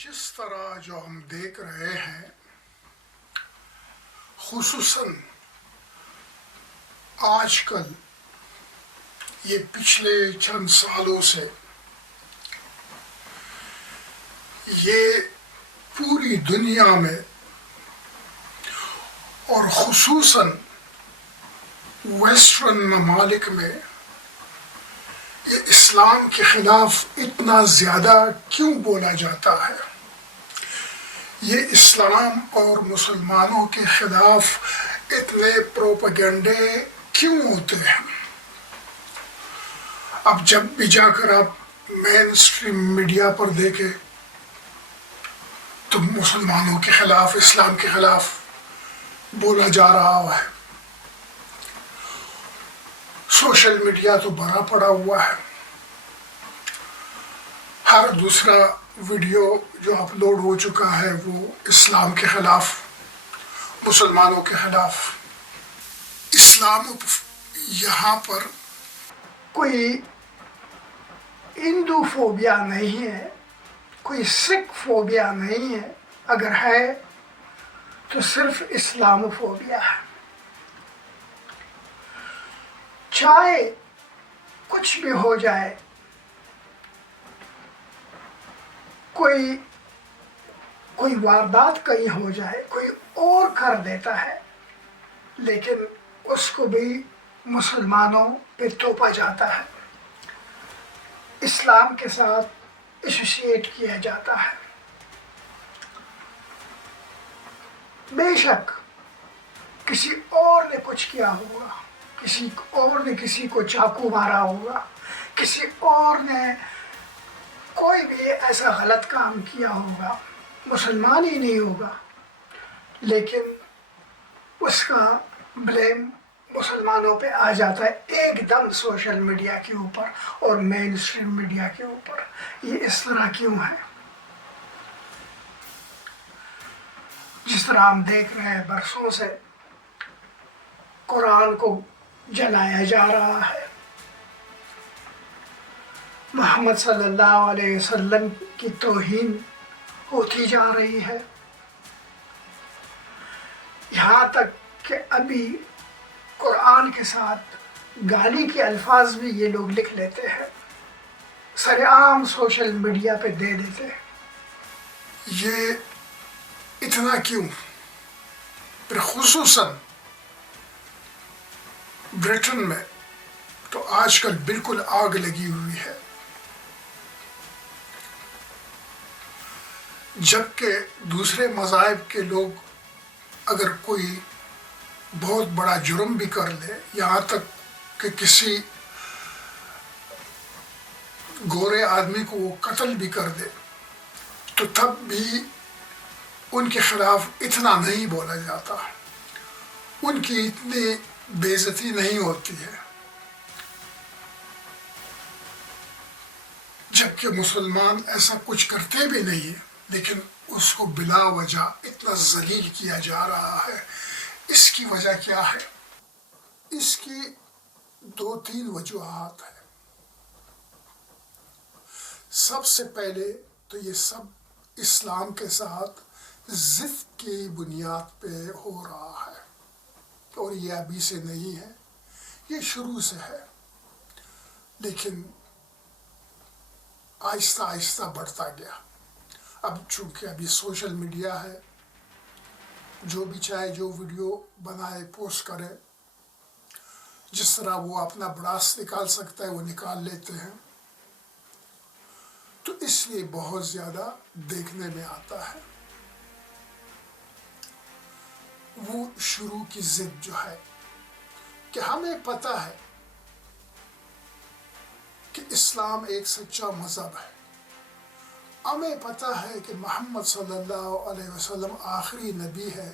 جس طرح جو ہم دیکھ رہے ہیں خصوصاً آج کل یہ پچھلے چند سالوں سے یہ پوری دنیا میں اور خصوصاً ویسٹرن ممالک میں یہ اسلام کے خلاف اتنا زیادہ کیوں بولا جاتا ہے؟ یہ اسلام اور مسلمانوں کے خلاف اتنے پروپیگنڈے کیوں ہوتے ہیں؟ اب جب بھی جا کر آپ مین اسٹریم میڈیا پر دیکھیں تو مسلمانوں کے خلاف، اسلام کے خلاف بولا جا رہا ہے۔ سوشل میڈیا تو بھرا پڑا ہوا ہے، ہر دوسرا ویڈیو جو اپلوڈ ہو چکا ہے وہ اسلام کے خلاف، مسلمانوں کے خلاف۔ اسلام یہاں پر کوئی ہندو فوبیا نہیں ہے، کوئی سکھ فوبیا نہیں ہے، اگر ہے تو صرف اسلام فوبیا ہے۔ چاہے کچھ بھی ہو جائے، کوئی واردات کہیں ہو جائے، کوئی اور کر دیتا ہے، لیکن اس کو بھی مسلمانوں پہ توپا جاتا ہے، اسلام کے ساتھ ایسوسیٹ کیا جاتا ہے۔ بے شک کسی اور نے کچھ کیا ہوگا، کسی اور نے کسی کو چاقو مارا ہوگا، کسی اور نے کوئی بھی ایسا غلط کام کیا ہوگا، مسلمان ہی نہیں ہوگا، لیکن اس کا بلیم مسلمانوں پہ آ جاتا ہے ایک دم سوشل میڈیا کے اوپر اور مین اسٹریم میڈیا کے اوپر۔ یہ اس طرح کیوں ہے؟ جس طرح ہم دیکھ رہے ہیں برسوں سے قرآن کو جلایا جا رہا ہے، محمد صلی اللہ علیہ وسلم کی توہین ہوتی جا رہی ہے، یہاں تک کہ ابھی قرآن کے ساتھ گالی کے الفاظ بھی یہ لوگ لکھ لیتے ہیں، سر عام سوشل میڈیا پہ دے دیتے ہیں۔ یہ اتنا کیوں؟ پھر خصوصاً برٹن میں تو آج کل بالکل آگ لگی ہوئی ہے، جبکہ دوسرے مذاہب کے لوگ اگر کوئی بہت بڑا جرم بھی کر لے، یہاں تک کہ کسی گورے آدمی کو وہ قتل بھی کر دے، تو تب بھی ان کے خلاف اتنا نہیں بولا جاتا، ان کی اتنی بے عزتی نہیں ہوتی ہے، جبکہ مسلمان ایسا کچھ کرتے بھی نہیں، لیکن اس کو بلا وجہ اتنا ذلیل کیا جا رہا ہے۔ اس کی وجہ کیا ہے؟ اس کی 2-3 وجوہات ہیں۔ سب سے پہلے تو یہ سب اسلام کے ساتھ ضد کی بنیاد پہ ہو رہا ہے، اور یہ ابھی سے نہیں ہے، یہ شروع سے ہے، لیکن آہستہ آہستہ بڑھتا گیا۔ اب چونکہ ابھی سوشل میڈیا ہے، جو بھی چاہے جو ویڈیو بنائے پوسٹ کرے، جس طرح وہ اپنا بڑاس نکال سکتا ہے وہ نکال لیتے ہیں، تو اس لیے بہت زیادہ دیکھنے میں آتا ہے۔ وہ شروع کی ضد جو ہے کہ ہمیں پتہ ہے کہ اسلام ایک سچا مذہب ہے، ہمیں پتہ ہے کہ محمد صلی اللہ علیہ وسلم آخری نبی ہے،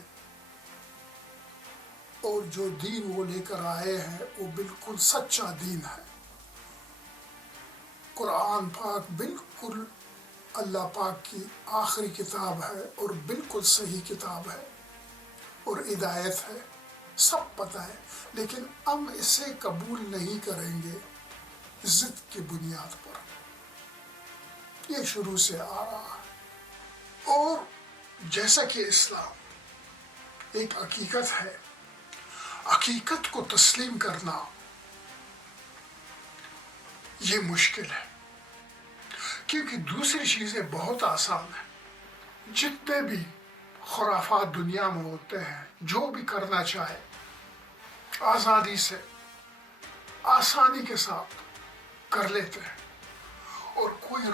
اور جو دین وہ لے کر آئے ہیں وہ بالکل سچا دین ہے، قرآن پاک بالکل اللہ پاک کی آخری کتاب ہے اور بالکل صحیح کتاب ہے اور ہدایت ہے، سب پتہ ہے، لیکن ہم اسے قبول نہیں کریں گے ضد کی بنیاد پر۔ یہ شروع سے آ رہا ہے۔ اور جیسا کہ اسلام ایک حقیقت ہے، حقیقت کو تسلیم کرنا یہ مشکل ہے، کیونکہ دوسری چیزیں بہت آسان ہیں۔ جتنے بھی خرافات دنیا میں ہوتے ہیں، جو بھی کرنا چاہے آزادی سے، آسانی کے ساتھ کر لیتے ہیں، اور کوئی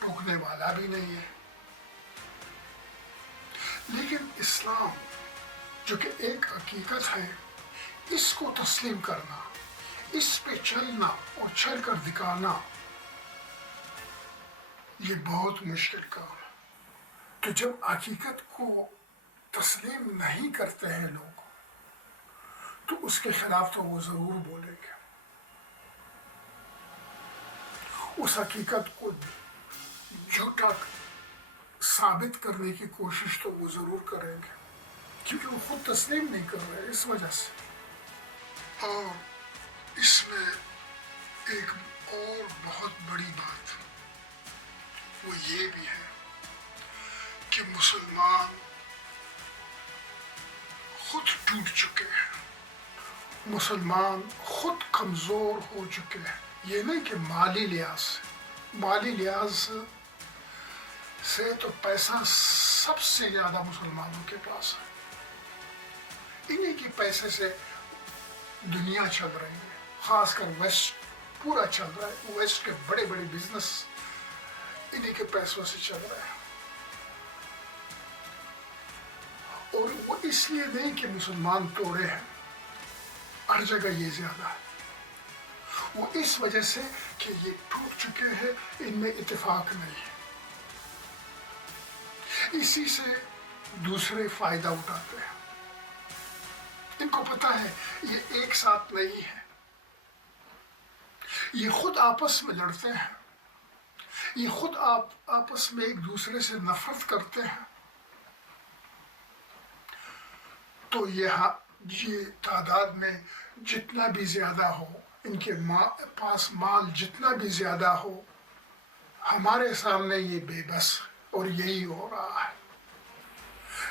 ٹوکنے والا بھی نہیں ہے۔ لیکن اسلام جو کہ ایک حقیقت ہے، اس کو تسلیم کرنا، اس پہ چلنا اور چل کر دکھانا، یہ بہت مشکل کام ہے۔ تو جب حقیقت کو تسلیم نہیں کرتے ہیں لوگ، تو اس کے خلاف تو وہ ضرور بولیں گے، اس حقیقت کو جھوٹا ثابت کرنے کی کوشش تو وہ ضرور کریں گے، کیونکہ وہ خود تسلیم نہیں کر رہے اس وجہ سے۔ اور اس میں ایک اور بہت بڑی بات وہ یہ بھی ہے کہ مسلمان خود ٹوٹ چکے ہیں، مسلمان خود کمزور ہو چکے ہیں۔ یہ نہیں کہ مالی لحاظ سے تو پیسہ سب سے زیادہ مسلمانوں کے پاس ہے، انہی کے پیسے سے دنیا چل رہی ہے، خاص کر ویسٹ پورا چل رہا ہے، ویسٹ کے بڑے بڑے بزنس انہی کے پیسوں سے چل رہا ہے۔ اور وہ اس لیے نہیں کہ مسلمان توڑے ہیں، ہر جگہ یہ زیادہ ہے، وہ اس وجہ سے کہ یہ ٹوٹ چکے ہیں، ان میں اتفاق نہیں ہے، اسی سے دوسرے فائدہ اٹھاتے ہیں۔ ان کو پتہ ہے یہ ایک ساتھ نہیں ہے، یہ خود آپس میں لڑتے ہیں، یہ خود آپس میں ایک دوسرے سے نفرت کرتے ہیں۔ تو یہ تعداد میں جتنا بھی زیادہ ہو، ان کے پاس مال جتنا بھی زیادہ ہو، ہمارے سامنے یہ بے بس اور یہی ہو رہا ہے،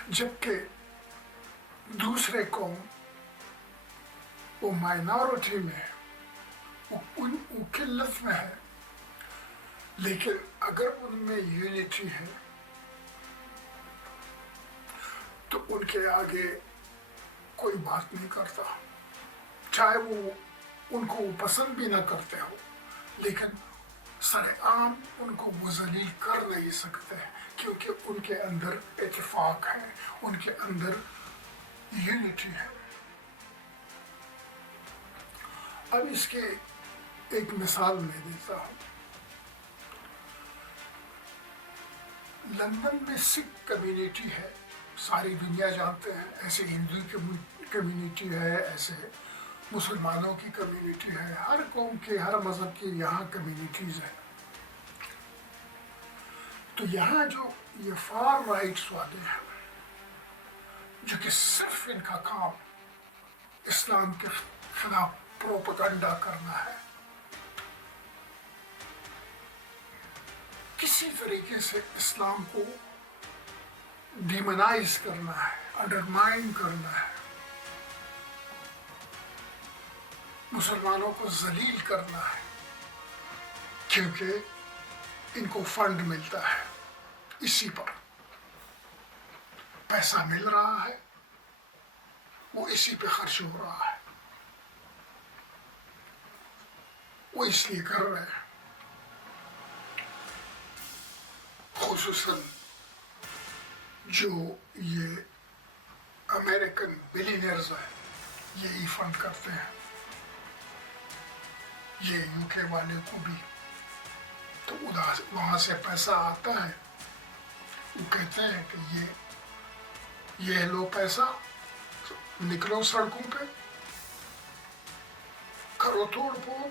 جبکہ دوسرے قوم وہ مائنورٹی میں ہے، وہ قلت میں ہے، لیکن اگر ان میں یونٹی ہے تو ان کے آگے کوئی بات نہیں کرتا، چاہے وہ ان کو پسند بھی نہ کرتے ہو، لیکن سر عام ان کو وہ ذلیل کر نہیں سکتے، کیونکہ ان کے اندر اتفاق ہے، ان کے اندر یونٹی ہے۔ اب اس کے ایک مثال میں دیتا ہوں۔ لندن میں سکھ کمیونٹی ہے، ساری دنیا جانتے ہیں، ایسے ہندو کمیونٹی ہے، ایسے مسلمانوں کی کمیونٹی ہے، ہر قوم کے ہر مذہب کی یہاں کمیونٹیز ہیں۔ تو یہاں جو یہ فار رائٹس والے ہیں، جو کہ صرف ان کا کام اسلام کے خلاف پروپیگنڈا کرنا ہے، کسی طریقے سے اسلام کو ڈیمونائز کرنا ہے، انڈرمائن کرنا ہے، مسلمانوں کو ذلیل کرنا ہے، کیونکہ ان کو فنڈ ملتا ہے، اسی پر پیسہ مل رہا ہے، وہ اسی پہ خرچ ہو رہا ہے، وہ اس لیے کر رہے ہیں۔ خصوصاً جو یہ امریکن بلینئرز ہیں، یہی فنڈ کرتے ہیں، یہ UK والے کو بھی، تو وہاں سے پیسہ آتا ہے، وہ کہتے ہیں کہ یہ لو پیسہ، نکلو سڑکوں پہ، کرو توڑ پھوڑ،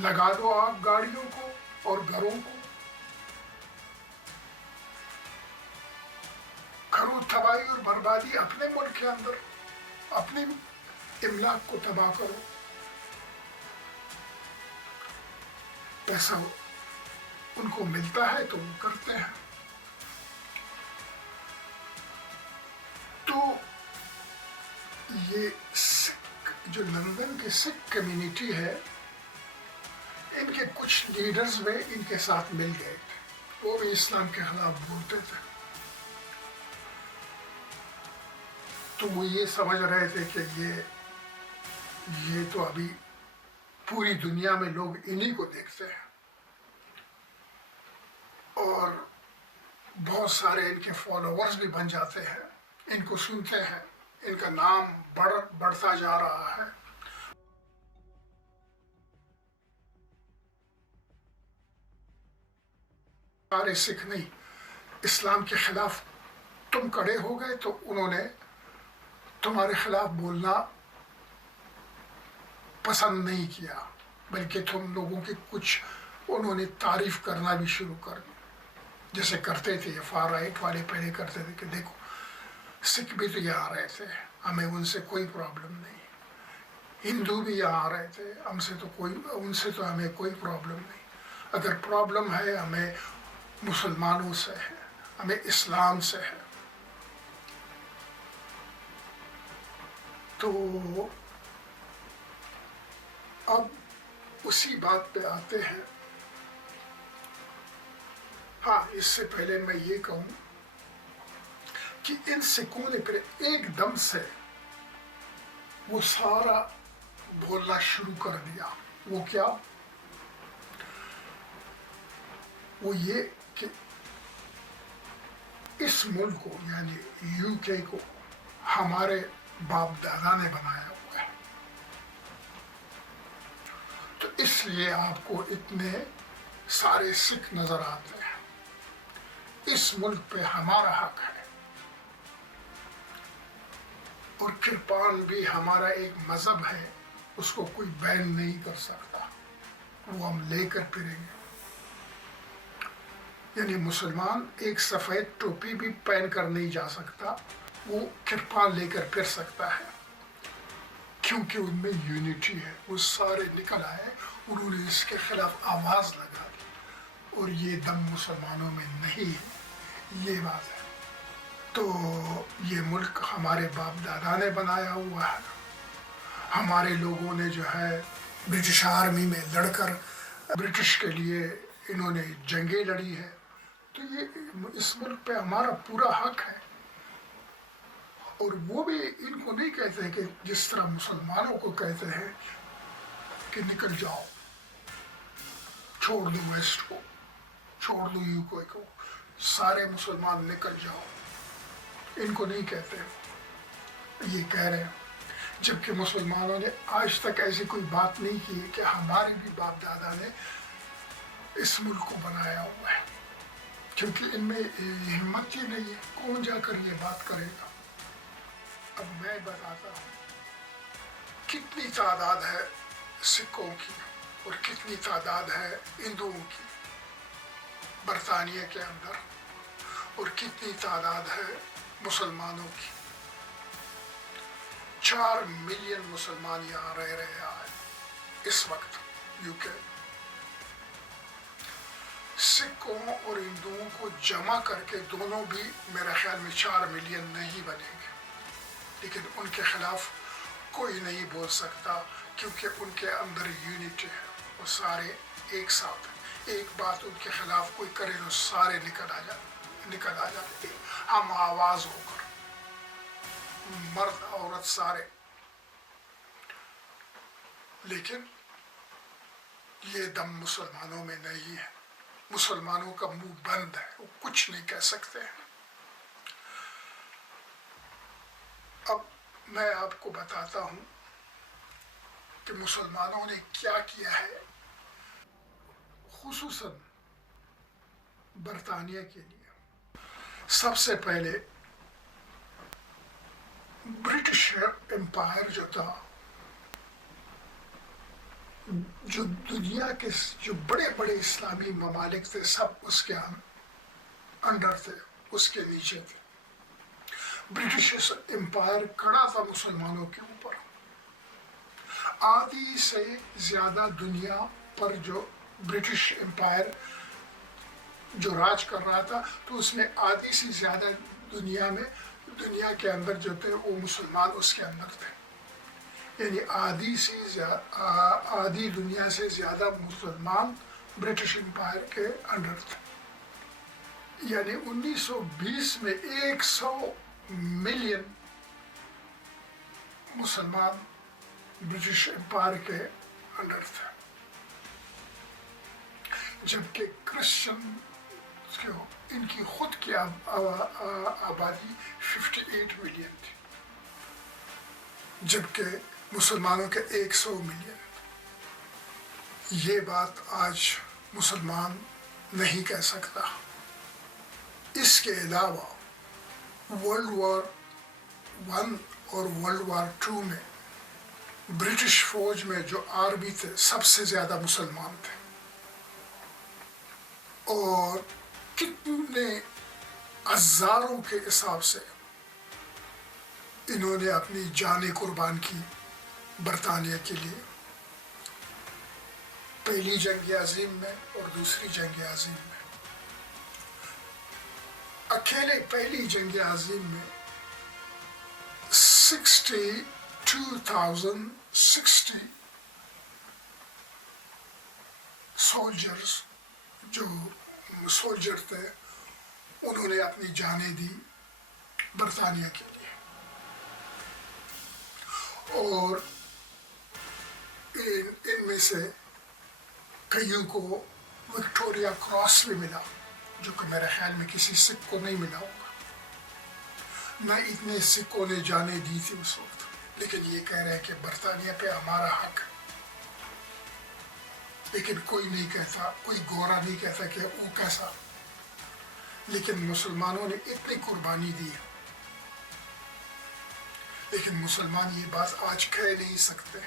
لگا دو آگ گاڑیوں کو اور گھروں کو، کرو تباہی اور بربادی اپنے ملک کے اندر، اپنے املاک کو تباہ کرو۔ پیسہ ان کو ملتا ہے تو وہ کرتے ہیں۔ یہ سکھ جو لندن کی سکھ کمیونٹی ہے، ان کے کچھ لیڈرز میں ان کے ساتھ مل گئے تھے، وہ بھی اسلام کے خلاف بولتے تھے، تو وہ یہ سمجھ رہے تھے کہ یہ تو ابھی پوری دنیا میں لوگ انہی کو دیکھتے ہیں، اور بہت سارے ان کے فالوورز بھی بن جاتے ہیں، ان کو سنتے ہیں، ان کا نام بڑھتا جا رہا ہے۔ سارے سکھ نہیں، اسلام کے خلاف تم کڑے ہو گئے تو انہوں نے تمہارے خلاف بولنا پسند نہیں کیا، بلکہ تم لوگوں کی کچھ انہوں نے تعریف کرنا بھی شروع کر دی، جیسے کرتے تھے فار رائٹ والے پہلے کرتے تھے کہ دیکھو سکھ بھی تو یہاں رہے تھے، ہمیں ان سے کوئی پرابلم نہیں، ہندو بھی یہاں رہے تھے، ان سے تو ہمیں کوئی پرابلم نہیں، اگر پرابلم ہے ہمیں مسلمانوں سے ہے، ہمیں اسلام سے ہے۔ تو اب اسی بات پہ آتے ہیں۔ ہاں، اس سے پہلے میں یہ کہوں کہ ان سکھوں نے پھر ایک دم سے وہ سارا بولنا شروع کر دیا۔ وہ کیا؟ وہ یہ کہ اس ملک کو یعنی UK کو ہمارے باپ دادا نے بنایا ہوا ہے، تو اس لیے آپ کو اتنے سارے سکھ نظر آتے ہیں، اس ملک پہ ہمارا حق ہے، اور کرپان بھی ہمارا ایک مذہب ہے، اس کو کوئی بین نہیں کر سکتا، وہ ہم لے کر پھریں گے۔ یعنی مسلمان ایک سفید ٹوپی بھی پہن کر نہیں جا سکتا، وہ کرپان لے کر پھر سکتا ہے، کیونکہ ان میں یونٹی ہے۔ وہ سارے نکل آئے، انہوں نے اس کے خلاف آواز لگا دی، اور یہ دم مسلمانوں میں نہیں ہے، یہ بات ہے۔ تو یہ ملک ہمارے باپ دادا نے بنایا ہوا ہے، ہمارے لوگوں نے جو ہے برٹش آرمی میں لڑ کر برٹش کے لیے انہوں نے جنگیں لڑی ہے، تو یہ اس ملک پہ ہمارا پورا حق ہے۔ اور وہ بھی ان کو نہیں کہتے کہ جس طرح مسلمانوں کو کہتے ہیں کہ نکل جاؤ، چھوڑ دو ویسٹ کو، چھوڑ دو UK کو، سارے مسلمان نکل جاؤ، ان کو نہیں کہتے، یہ کہہ رہے ہیں۔ جبکہ مسلمانوں نے آج تک ایسی کوئی بات نہیں کی کہ ہمارے بھی باپ دادا نے اس ملک کو بنایا ہوا ہے، کیونکہ ان میں ہمت ہی نہیں ہے، کون جا کر یہ بات کرے گا۔ اب میں بتاتا ہوں کتنی تعداد ہے سکھوں کی اور کتنی تعداد ہے ہندوؤں کی برطانیہ کے اندر، اور کتنی تعداد ہے مسلمانوں کی۔ 4 ملین مسلمان یہاں رہ رہے ہیں اس وقت UK۔ سکھوں اور ہندوؤں کو جمع کر کے دونوں بھی میرے خیال میں 4 ملین نہیں بنیں گے، لیکن ان کے خلاف کوئی نہیں بول سکتا، کیونکہ ان کے اندر یونٹی ہے، وہ سارے ایک ساتھ ہیں۔ ایک بات ان کے خلاف کوئی کرے تو سارے نکل آ جاتے، ہم آواز ہو کر، مرد عورت سارے۔ لیکن یہ دم مسلمانوں میں نہیں ہے، مسلمانوں کا منہ بند ہے، وہ کچھ نہیں کہہ سکتے ہیں۔ اب میں آپ کو بتاتا ہوں کہ مسلمانوں نے کیا کیا ہے، خصوصاً برطانیہ کے لیے۔ سب سے پہلے برٹش امپائر جو تھا، جو دنیا کے جو بڑے بڑے اسلامی ممالک تھے، سب اس کے انڈر تھے، اس کے نیچے تھے۔ برٹش امپائر کھڑا تھا مسلمانوں کے اوپر۔ آدھی سے زیادہ دنیا پر جو برٹش امپائر جو راج کر رہا تھا، تو اس میں آدھی سے زیادہ دنیا میں دنیا کے اندر جو تھے وہ مسلمان اس کے اندر تھے، یعنی آدھی دنیا سے زیادہ مسلمان برٹش امپائر کے انڈر تھے، یعنی 1920 میں 100 ملین مسلمان برٹش امپائر کے انڈر تھے، جبکہ کرسچن ان کی خود کی آبادی 58 ملین تھی، جبکہ مسلمانوں کے 100 ملین۔ یہ بات آج مسلمان نہیں کہہ سکتا۔ اس کے علاوہ ورلڈ وار 1 اور ورلڈ وار 2 میں برٹش فوج میں جو آرمی تھے سب سے زیادہ مسلمان تھے، اور کتنے ہزاروں کے حساب سے انہوں نے اپنی جانیں قربان کی برطانیہ کے لیے، پہلی جنگ عظیم میں اور دوسری جنگ عظیم میں۔ اکیلے پہلی جنگ عظیم میں 62,060 سولجرز جو سولجر تھے انہوں نے اپنی جانیں دی برطانیہ کے لیے، اور ان میں سے کئیوں کو وکٹوریا کراس بھی ملا، جو کہ میرے خیال میں کسی سکھ کو نہیں ملا ہوگا، نہ اتنے سکھوں نے جانیں دی تھی اس وقت، لیکن یہ کہہ رہے ہیں کہ برطانیہ پہ ہمارا حق ہے، لیکن کوئی نہیں کہتا، کوئی گورا نہیں کہتا کہ وہ کیسا، لیکن مسلمانوں نے اتنی قربانی دی، لیکن مسلمان یہ بات آج کہہ نہیں سکتے،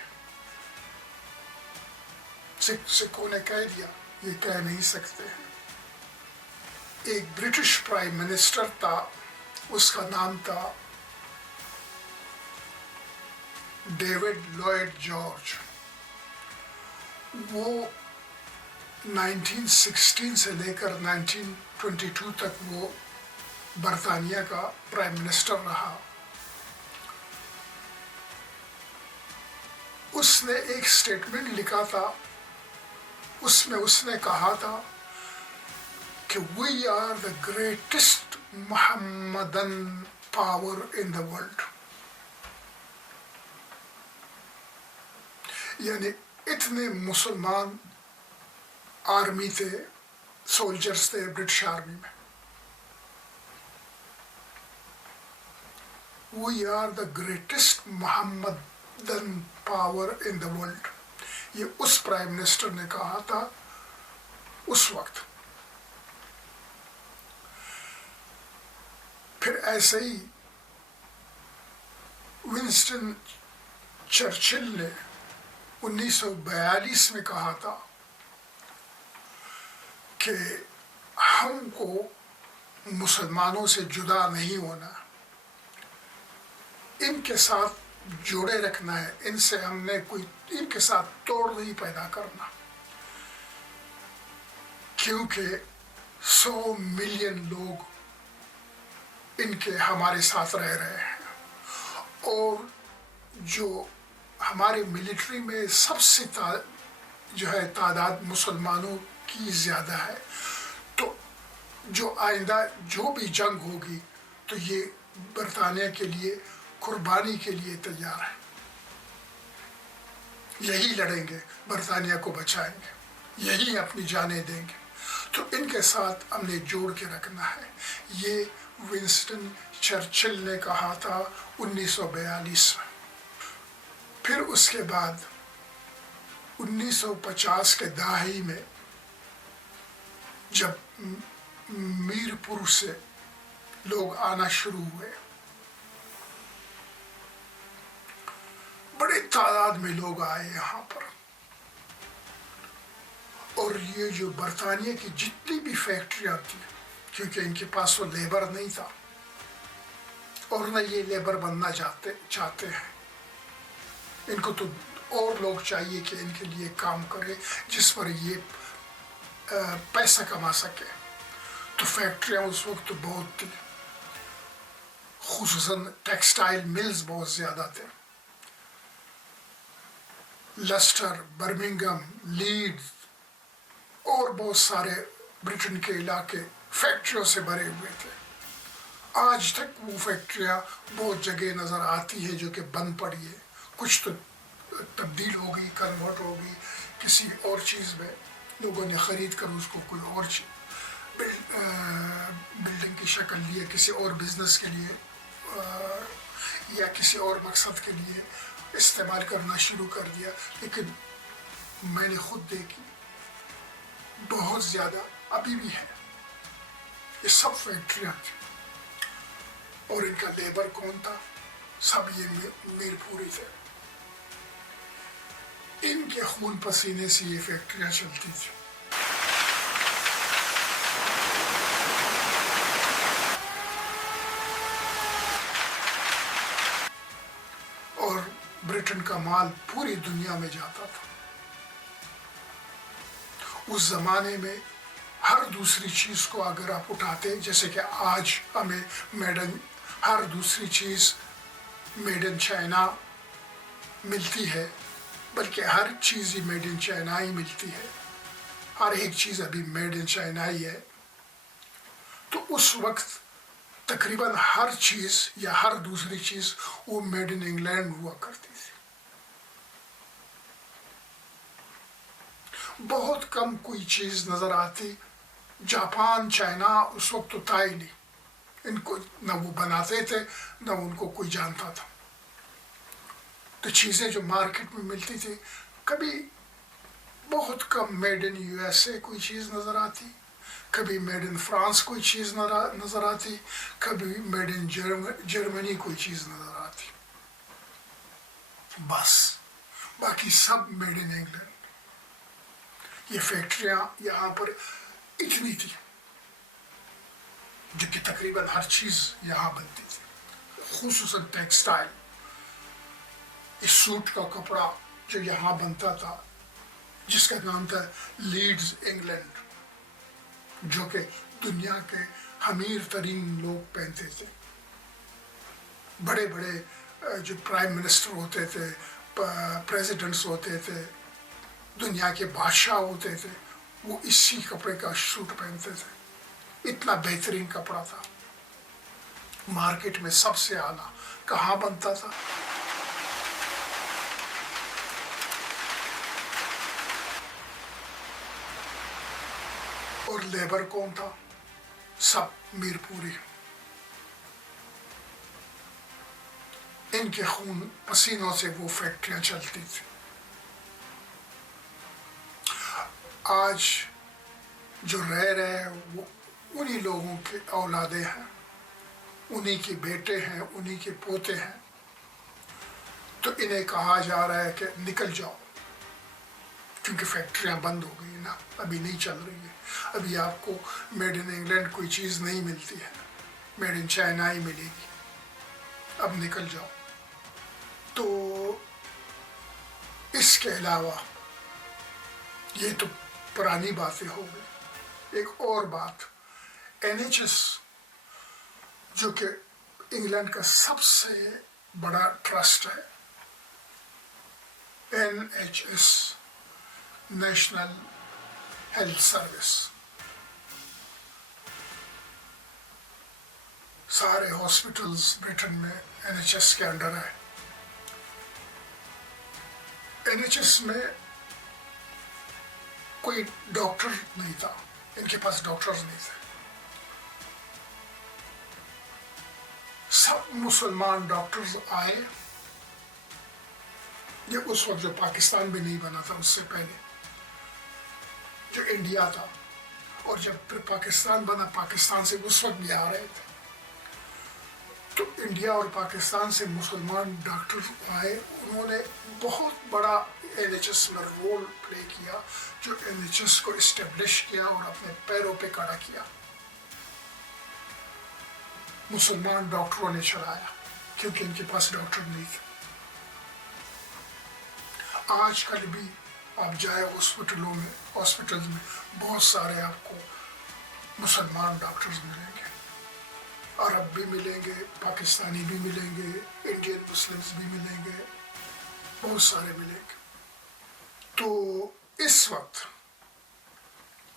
سکھوں نے کہہ دیا، یہ کہہ نہیں سکتے ہیں۔ ایک برٹش پرائم منسٹر تھا، اس کا نام تھا ڈیوڈ لوئڈ جارج، وہ 1916 سے لے کر 1922 تک وہ برطانیہ کا پرائم منسٹر رہا۔ اس نے ایک سٹیٹمنٹ لکھا تھا، اس میں اس نے کہا تھا کہ we are the greatest Mohammedan power in the world، یعنی اتنے مسلمان آرمی تھے، سولجرز تھے برٹش آرمی میں۔ We are the greatest Mohammedan power in the world، یہ اس پرائم منسٹر نے کہا تھا اس وقت۔ پھر ایسے ہی ونسٹن چرچل نے 1942 میں کہا تھا کہ ہم کو مسلمانوں سے جدا نہیں ہونا، ان کے ساتھ جوڑے رکھنا ہے، ان سے ہم نے ان کے ساتھ توڑ نہیں پیدا کرنا، کیونکہ 100 ملین لوگ ان کے ہمارے ساتھ رہ رہے ہیں، اور جو ہمارے ملٹری میں سب سے جو ہے تعداد مسلمانوں کی زیادہ ہے، تو جو آئندہ جو بھی جنگ ہوگی تو یہ برطانیہ کے لیے قربانی کے لیے تیار ہے، یہی لڑیں گے، برطانیہ کو بچائیں گے، یہی اپنی جانیں دیں گے، تو ان کے ساتھ ہم نے جوڑ کے رکھنا ہے۔ یہ ونسٹن چرچل نے کہا تھا 1942 میں۔ پھر اس کے بعد 1950 کے دہائی میں جب میرپور سے لوگ آنا شروع ہوئے، بڑے تعداد میں لوگ آئے یہاں پر، اور یہ جو برطانیہ کی جتنی بھی فیکٹریاں تھیں، کیونکہ ان کے پاس وہ لیبر نہیں تھا اور نہ یہ لیبر بننا چاہتے ہیں، ان کو تو اور لوگ چاہیے کہ ان کے لیے کام کرے جس پر یہ پیسہ کما سکے، تو فیکٹریاں اس وقت تو بہت تھی، خصوصاً ٹیکسٹائل ملز بہت زیادہ تھے. لسٹر، برمنگم، لیڈز اور بہت سارے برٹن کے علاقے فیکٹریوں سے بھرے ہوئے تھے. آج تک وہ فیکٹریاں بہت جگہ نظر آتی ہے جو کہ بند پڑی ہے. کچھ تو تبدیل ہوگی، کنورٹ ہوگی کسی اور چیز میں، لوگوں نے خرید کر اس کو کوئی اور بلڈنگ کی شکل لی ہے، کسی اور بزنس کے لیے یا کسی اور مقصد کے لیے استعمال کرنا شروع کر دیا. لیکن میں نے خود دیکھی بہت زیادہ ابھی بھی ہے. یہ سب فیکٹریاں تھیں اور ان کا لیبر کون تھا؟ سب یہ میر پوری تھے. ان کے خون پسینے سے یہ فیکٹریاں چلتی تھیں. اور برٹن کا مال پوری دنیا میں جاتا تھا. اس زمانے میں ہر دوسری چیز کو اگر آپ اٹھاتے، جیسے کہ آج ہمیں ہر دوسری چیز میڈ ان چائنا ملتی ہے، بلکہ ہر چیز ہی میڈ ان چائنا ہی ملتی ہے. ہر ایک چیز ابھی میڈ ان چائنا ہی ہے. تو اس وقت تقریباً ہر چیز یا ہر دوسری چیز وہ میڈ ان انگلینڈ ہوا کرتی تھی. بہت کم کوئی چیز نظر آتی. جاپان، چائنا اس وقت تو تھا ہی نہیں. ان کو نہ وہ بناتے تھے نہ ان کو کوئی جانتا تھا. تو چیزیں جو مارکیٹ میں ملتی تھی، کبھی بہت کم made in U S A کوئی چیز نظر آتی، کبھی میڈ ان فرانس کوئی چیز نظر آتی، کبھی میڈ ان جرمنی کوئی چیز نظر آتی. بس باقی سب میڈ ان انگلینڈ. یہ فیکٹریاں یہاں پر اتنی تھی جو کہ تقریباً ہر چیز یہاں بنتی تھی، خصوصاً ٹیکسٹائل. اس سوٹ کا کپڑا جو یہاں بنتا تھا، جس کا نام تھا لیڈز انگلینڈ، جو کہ دنیا کے امیر ترین لوگ پہنتے تھے. بڑے بڑے جو پرائم منسٹر ہوتے تھے، پریزیڈنٹس ہوتے تھے، دنیا کے بادشاہ ہوتے تھے، وہ اسی کپڑے کا سوٹ پہنتے تھے. اتنا بہترین کپڑا تھا. مارکیٹ میں سب سے اعلیٰ. کہاں بنتا تھا؟ اور لیبر کون تھا؟ سب میر پوری. ان کے خون پسینوں سے وہ فیکٹریاں چلتی تھی. آج جو رہ رہے ہیں وہ انہی لوگوں کے اولادیں ہیں، انہی کے بیٹے ہیں، انہی کے پوتے ہیں. تو انہیں کہا جا رہا ہے کہ نکل جاؤ، کیونکہ فیکٹریاں بند ہو گئی نا، ابھی نہیں چل رہی ہے. ابھی آپ کو میڈ ان انگلینڈ کوئی چیز نہیں ملتی ہے، میڈ ان چائنا ہی ملے گی. اب نکل جاؤ. تو اس کے علاوہ یہ تو پرانی باتیں ہو گئی. ایک اور بات، این ایچ ایس جو کہ انگلینڈ کا سب سے بڑا ٹرسٹ ہے، N H S national health service. سارے ہاسپٹلز برٹن میں این ایچ ایس کے انڈر ہے. این ایچ ایس میں کوئی ڈاکٹر نہیں تھا، ان کے پاس ڈاکٹرز نہیں تھے. سب مسلمان ڈاکٹرز آئے. یہ اس وقت جو پاکستان بھی نہیں بنا تھا، اس سے پہلے جو انڈیا تھا، اور جب پھر پاکستان بنا، پاکستان سے اس وقت بھی آ رہے تھے. تو انڈیا اور پاکستان سے مسلمان ڈاکٹر آئے. انہوں نے بہت بڑا این ایچ ایس میں رول پلے کیا، جو این ایچ ایس کو اسٹیبلش کیا اور اپنے پیروں پہ کھڑا کیا. مسلمان ڈاکٹروں نے چلایا، کیونکہ ان کے پاس ڈاکٹر نہیں تھے. آج کل بھی آپ جائے ہاسپٹلز میں بہت سارے آپ کو مسلمان ڈاکٹرز ملیں گے. عرب بھی ملیں گے، پاکستانی بھی ملیں گے، انڈین مسلمز بھی ملیں گے، بہت سارے ملیں گے۔ تو اس وقت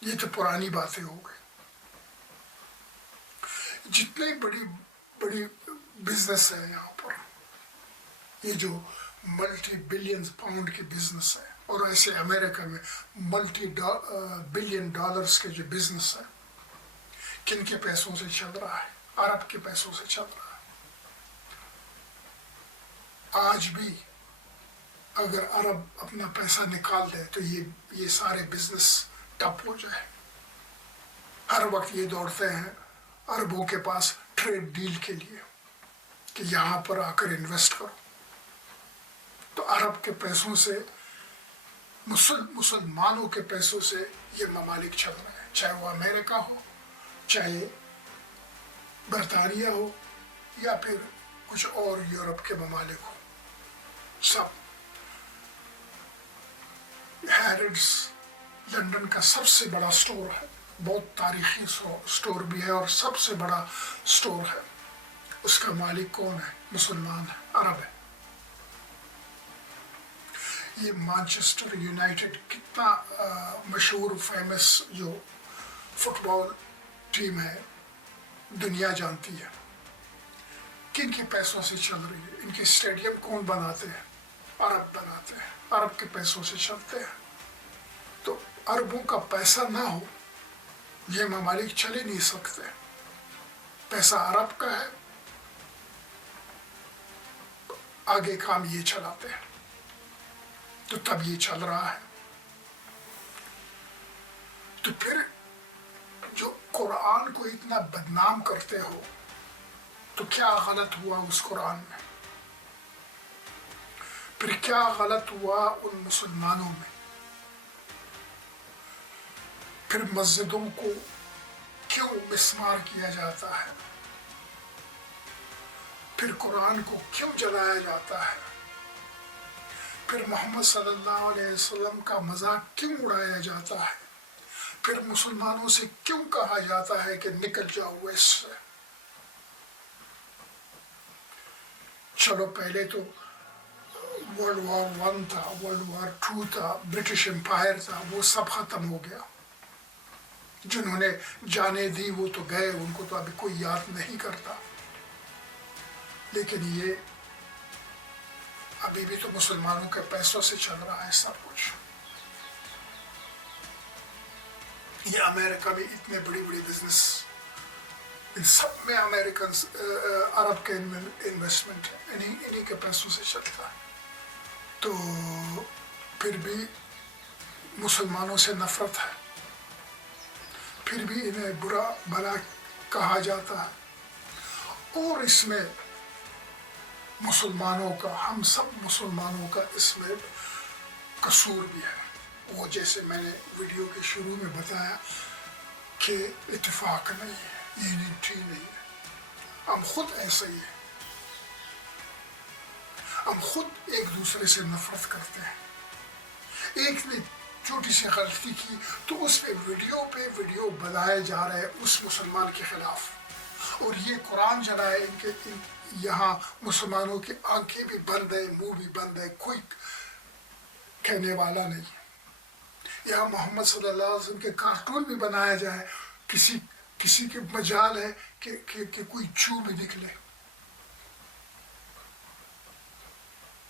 یہ تو پرانی باتیں ہو گئی، جتنے بڑی بڑی بزنس ہے یہاں پر، یہ جو ملٹی بلینز پاؤنڈ کی بزنس ہے، اور ایسے امریکہ میں ملٹی بلین ڈالرز کے جو بزنس ہے، کن کے پیسوں سے چل رہا ہے؟ عرب کے پیسوں سے چل رہا ہے۔ آج بھی اگر عرب اپنا پیسہ نکال دے تو یہ سارے بزنس ٹپ ہو جائے۔ ہر وقت یہ دوڑتے ہیں عربوں کے پاس ٹریڈ ڈیل کے لیے کہ یہاں پر آ کر انویسٹ کرو۔ تو عرب کے پیسوں سے، مسلمانوں کے پیسوں سے یہ ممالک چل رہے ہیں، چاہے وہ امریکہ ہو، چاہے برطانیہ ہو، یا پھر کچھ اور یورپ کے ممالک ہو، سب۔ ہیرڈز لندن کا سب سے بڑا سٹور ہے، بہت تاریخی سٹور بھی ہے اور سب سے بڑا سٹور ہے۔ اس کا مالک کون ہے؟ مسلمان ہے، عرب ہے۔ یہ مانچسٹر یونائٹڈ کتنا مشہور فیمس جو فٹ بال ٹیم ہے، دنیا جانتی ہے۔ کن کے پیسوں سے چل رہی ہے؟ ان کے اسٹیڈیم کون بناتے ہیں؟ عرب بناتے ہیں، عرب کے پیسوں سے چلتے ہیں۔ تو عربوں کا پیسہ نہ ہو یہ ممالک چلے نہیں سکتے۔ پیسہ عرب کا ہے، آگے کام یہ چلاتے ہیں، تو تب یہ چل رہا ہے۔ تو پھر جو قرآن کو اتنا بدنام کرتے ہو، تو کیا غلط ہوا اس قرآن میں؟ پھر کیا غلط ہوا ان مسلمانوں میں؟ پھر مسجدوں کو کیوں مسمار کیا جاتا ہے؟ پھر قرآن کو کیوں جلایا جاتا ہے؟ پھر محمد صلی اللہ علیہ وسلم کا مذاق کیوں اڑایا جاتا ہے؟ پھر مسلمانوں سے کیوں کہا جاتا ہے کہ نکل جاؤ اس سے؟ چلو پہلے تو ورلڈ وار 1 تھا، ورلڈ وار 2 تھا، برٹش امپائر تھا، وہ سب ختم ہو گیا۔ جنہوں نے جانیں دی وہ تو گئے، ان کو تو ابھی کوئی یاد نہیں کرتا۔ لیکن یہ ابھی بھی تو مسلمانوں کے پیسوں سے چل رہا ہے سب کچھ۔ یہ امریکہ میں اتنے بڑی بڑی بزنس، ان سب میں امریکنز، عرب کے انویسٹمنٹ انہی کے پیسوں سے چلتا ہے۔ تو پھر بھی مسلمانوں سے نفرت ہے، پھر بھی انہیں برا بھلا کہا جاتا ہے۔ اور اس میں مسلمانوں کا، ہم سب مسلمانوں کا اس میں قصور بھی ہے۔ وہ جیسے میں نے ویڈیو کے شروع میں بتایا کہ اتفاق نہیں ہے، یونٹی نہیں ہے، ہم خود ایسے ہی ہیں، ہم خود ایک دوسرے سے نفرت کرتے ہیں۔ ایک نے چھوٹی سی غلطی کی تو اس پہ ویڈیو بنائے جا رہے اس مسلمان کے خلاف، اور یہ قرآن جلائے، ان کے یہاں مسلمانوں کی آنکھیں بھی بند ہے، منہ بھی بند ہے، کوئی کہنے والا نہیں۔ یہاں محمد صلی اللہ علیہ وسلم کے کارٹون بھی بنایا جائے، کسی کے مجال ہے کہ کوئی چو بھی نکلے۔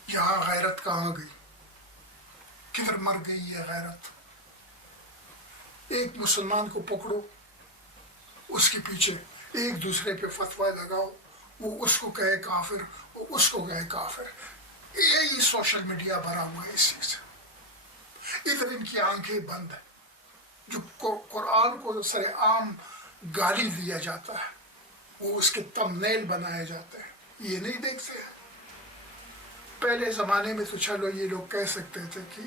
یہاں غیرت کہاں گئی؟ کدھر مر گئی یہ غیرت؟ ایک مسلمان کو پکڑو، اس کے پیچھے ایک دوسرے پہ فتویٰ لگاؤ، وہ اس کو کہے کافر، وہ اس کو کہے کافر۔ یہی سوشل میڈیا بھرا ہوا ہے اس چیز سے۔ ادھر ان کی آنکھیں بند ہیں، جو قرآن کو سر عام گالی دیا جاتا ہے، وہ اس کے تمنیل بنائے جاتے ہیں، یہ نہیں دیکھتے ہیں۔ پہلے زمانے میں تو چلو یہ لوگ کہہ سکتے تھے کہ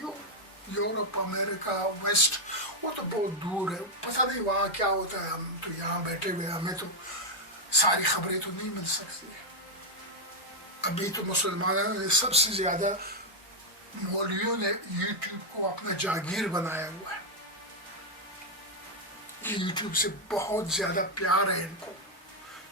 یورپ، امریکہ، ویسٹ، وہ تو بہت دور ہے، پتہ نہیں وہاں کیا ہوتا ہے، ہم تو یہاں بیٹھے ہوئے، ہمیں تو ساری خبریں تو نہیں مل سکتی۔ ابھی تو مسلمانوں نے سب سے زیادہ، مولویوں نے یوٹیوب کو اپنا جاگیر بنایا ہوا ہے۔ یہ یوٹیوب سے بہت زیادہ پیار ہے ان کو،